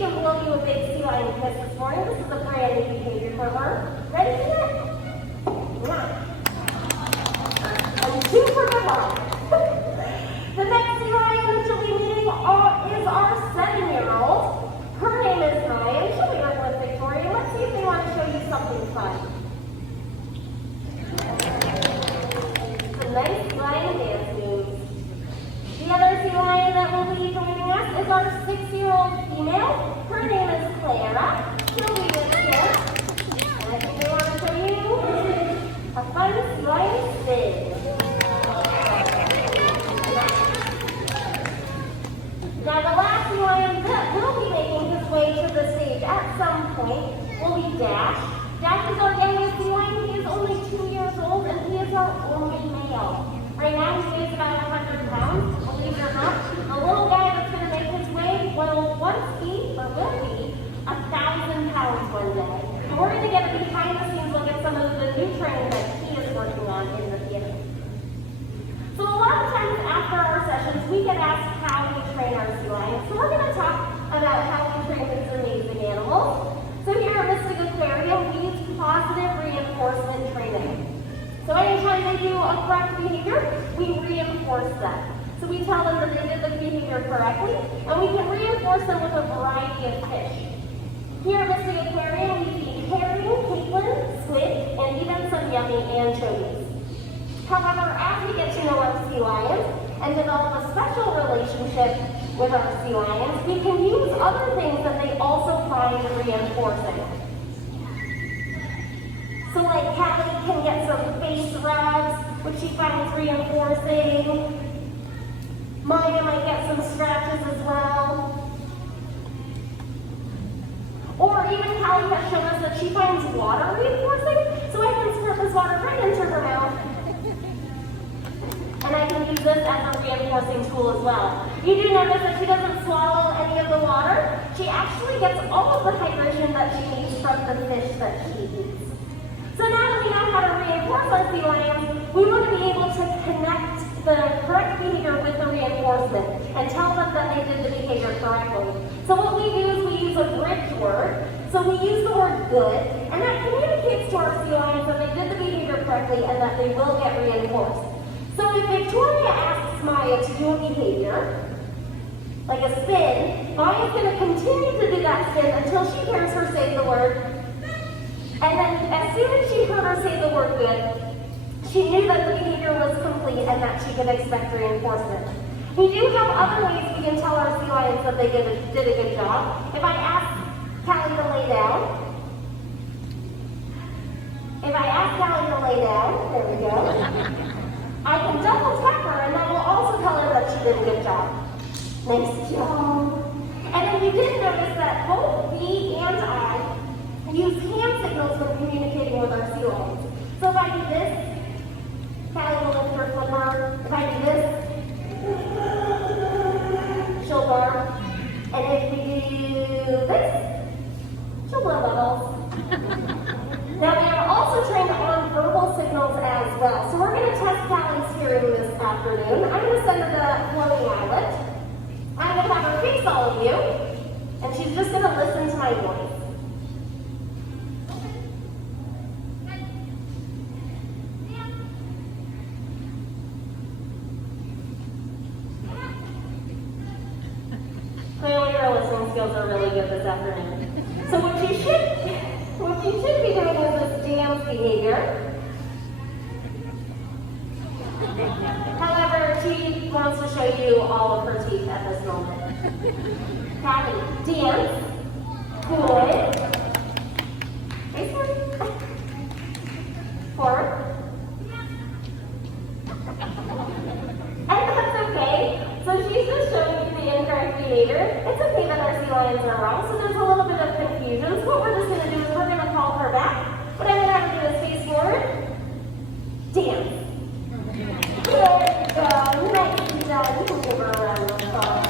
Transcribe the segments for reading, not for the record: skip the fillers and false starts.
can blow you a big sea lion kiss this morning. This is a brand new behavior for her. Ready for that? And 2 for good luck. The next sea lion that you'll be meeting is our 7-year-old. Her name is Ryan. She'll be working with Victoria. Let's see if they want to show you something fun. Some nice lion dance moves. The other sea lion that will be joining us is our 6-year-old female. Her name is Clara. She'll be with us. And I think they want to show you a fun sea lion spin. Now the last sea lion that will be making his way to the stage at some point will be Dash. Dash is our youngest sea lion. He is only 2 years old and he is our only male. Right now he weighs about 100 pounds, believe it or not. A little guy that's going to make his way will be 1,000 pounds one day. And we're going to get a behind the scenes look at some of the new training that he is working on in the theater. So a lot of times after our sessions, we get asked how we train our sea lions. So we're going to talk about how we train these amazing animals. So here at Mystic Aquarium, we use positive reinforcement training. So anytime they do a correct behavior, we reinforce them. So we tell them that they did the behavior correctly, and we can reinforce them with a variety of fish. Here at Mystic Aquarium, we feed herring, capelin, squid, and even some yummy anchovies. However, as we get to know our sea lions and develop a special relationship with our sea lions, we can use other things that they also find reinforcing. So like Callie can get some face rubs, which she finds reinforcing. Maya might get some scratches as well. Or even Callie has shown us that she finds water reinforcing, so I can squirt this water right into her mouth. And I can use this as a reinforcing tool as well. You do notice that she doesn't swallow any of the water. She actually gets all of the hydration that she needs from the fish that she eats. So now that we know how to reinforce our sea lions, we want to be able to connect the correct behavior with the reinforcement and tell them that they did the behavior correctly. So what we do is we use a bridge word. So we use the word good, and that communicates to our sea lions that they did the behavior correctly and that they will get reinforced. So if Victoria asks Maya to do a behavior, like a spin, Maya's going to continue to do that spin until she hears her say the word. And then as soon as she heard her say the word good, she knew that the behavior was complete and that she could expect reinforcement. We do have other ways we can tell our sea lions that they did a good job. If I ask Callie to lay down, there we go. I can double tap her and that will also tell her that she did a good job. Nice job. And then we did notice that both me and I use hand signals when communicating with our sea lions. So if I do this, Callie will lift her flipper. If I do this, she'll bark. And if we do this, she'll blow bubbles. Now we are also trained on verbal signals as well. So we're going to test Callie's hearing this afternoon. I'm going to send her the flowing eyelet. I'm going to have her face all of you, and she's just going to listen to my voice. Clearly her listening skills are really good this afternoon. So what you should be doing is this dance behavior. However, she wants to show you all of her teeth at this moment. Callie, dance. Good. Face forward. And that's okay. So she's just showing you the incorrect behavior. It's okay that our sea lions are wrong, so there's a little bit of confusion. So what we're just going to do is we're going to call her back. What I'm going to have her do is face forward. Dance. Good job. Nicely done. You can give her a round of applause.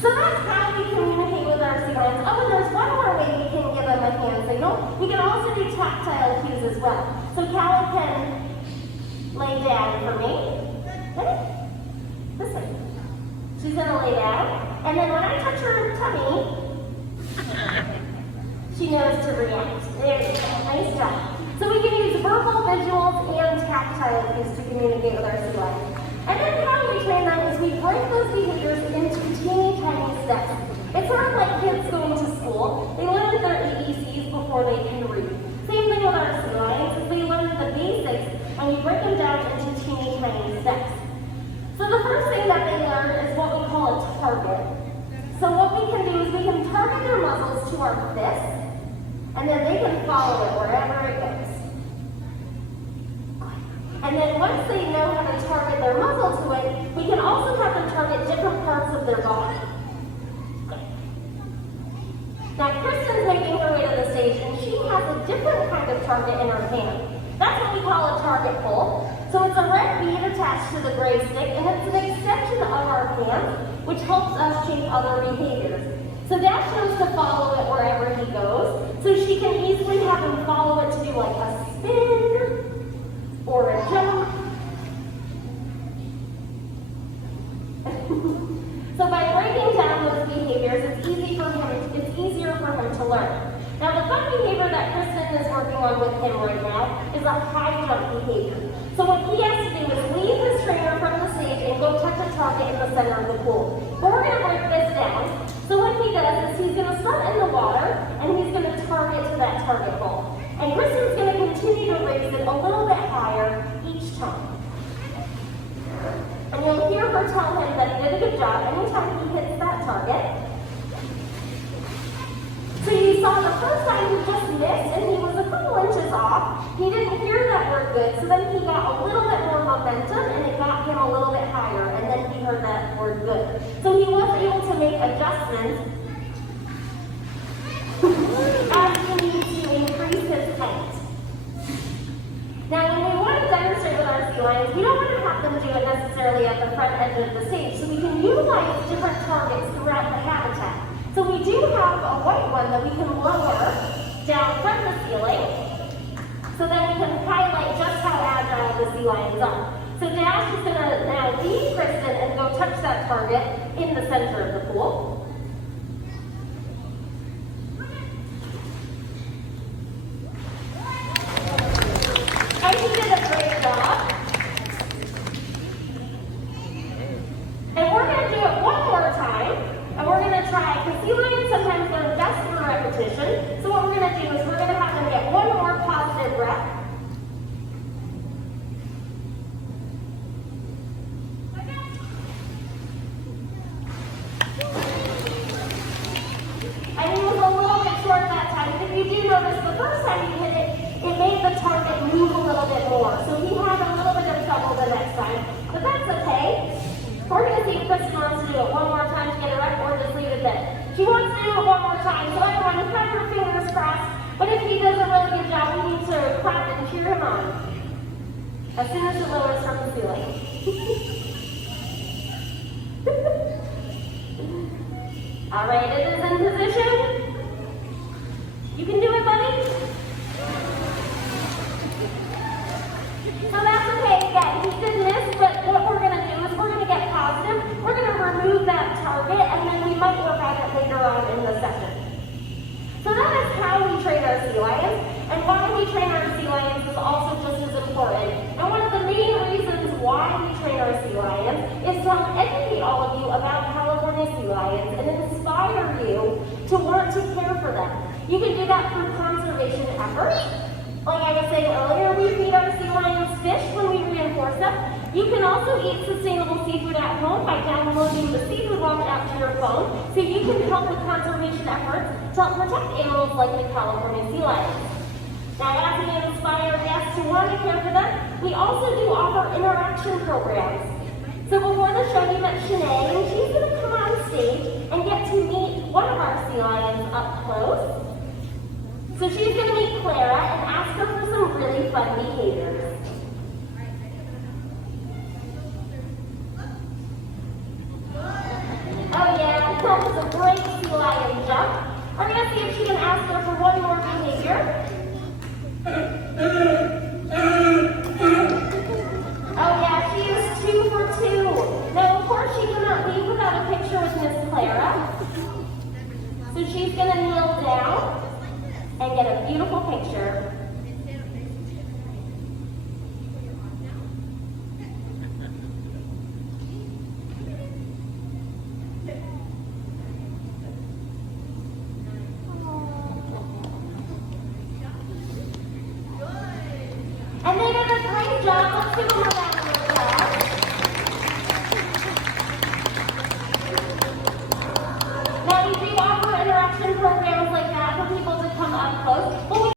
So that's how we communicate with our sea lions. Oh, and there's one more way we can give them a hand signal. We can also do tactile cues as well. So Callie can lay down for me. Ready? This way. She's going to lay down. And then when I touch her tummy, she knows to react. There you go. Nice job. So we can use verbal, visuals, and tactile cues to communicate with our sea lions. And then how we train them is we break those behaviors into teeny tiny steps. It's sort of like kids going to school. They learn their ABCs before they can read. Same thing with our sea lions, is they learn the basics and we break them down into teeny tiny steps. So the first thing that they learn is what we call a target. So what we can do is we can target their muzzles to our fists, and then they can follow it wherever it goes. And then once they know how to target their muzzle to it, we can also have them target different parts of their body. Now Kristen's making her way to the stage, and she has a different kind of target in her hand. That's what we call a target pull. So it's a red bead attached to the gray stick, and it's an extension of our hand, which helps us shape other behaviors. So Dash knows to follow it wherever he goes, so she can easily have him follow it to do like a spin or a jump. So by breaking down those behaviors, it's easier for him to learn. Now the fun behavior that Kristen is working on with him right now is a high jump behavior. So what he has to do is leave his trainer from the stage and go touch a target in the center of the pool. But we're going to break this down. So what he does is he's going to start in the water and he's going to target to that target hole. And Kristen's going to continue to raise it a little bit higher each time. And you'll hear her tell him that he did a good job anytime he hits that target. So you saw the first time he just missed and he was a couple inches off. He didn't hear that word good, so then he got a little bit more momentum and it got him a little bit higher, and then he heard that word good. So he was able to make adjustments as he needs to increase his height. Now when we want to demonstrate with our sea lions, we don't want to have them do it necessarily at the front end of the stage, so we can utilize different targets throughout the habitat. So we do have a white one that we can lower down from the ceiling, so then we can highlight just how agile the sea lions are. So Dash is going to now leave Kristen and go touch that target in the center of the pool. And he did a great job. And we're going to do it one more time. And we're going to try, because sea lions sometimes learn best through repetition. So what we're going to do is we're going to have them get one more positive breath. And he was a little bit short that time. If you do notice, the first time he hit it, it made the target move a little bit more. So he had a little bit of trouble the next time. But that's okay. We're going to see if Kristen wants to do it one more time to get it right, or just leave it there. She wants to do it one more time, so everyone have your fingers crossed. But if he does a really good job, we need to clap and cheer him on as soon as it lowers from the ceiling. All right, it is in position. You can do it, buddy. So that's okay. Again, he did miss, but what we're going to do is we're going to get positive. We're going to remove that target, and then we might work on it later on in the session. So that is how we train our sea lions, and why we train our sea lions is also just as important. And one of the main reasons why we train our sea lions is to help educate all of you about California sea lions and inspire you to want to care for them. You can do that through conservation efforts. Like I was saying earlier, we feed our sea lions fish when we reinforce them. You can also eat sustainable seafood at home by downloading the Seafood Wallet app to your phone, so you can help with conservation efforts to help protect animals like the California sea lions. Now, as we inspire guests to want to care for them, we also do offer interaction programs. So before the show, you met Shanae, and she's going to come on stage and get to meet one of our sea lions up close. So she's going to meet Clara and ask her for some really fun behaviors. Oh yeah, that was a great sea lion jump. We're going to see if she can ask her for one more behavior. Oh yeah, she is 2 for 2. Now of course she cannot leave without a picture with Miss Clara. So she's going to kneel down and get a beautiful picture. And they did a great job. Let's give them a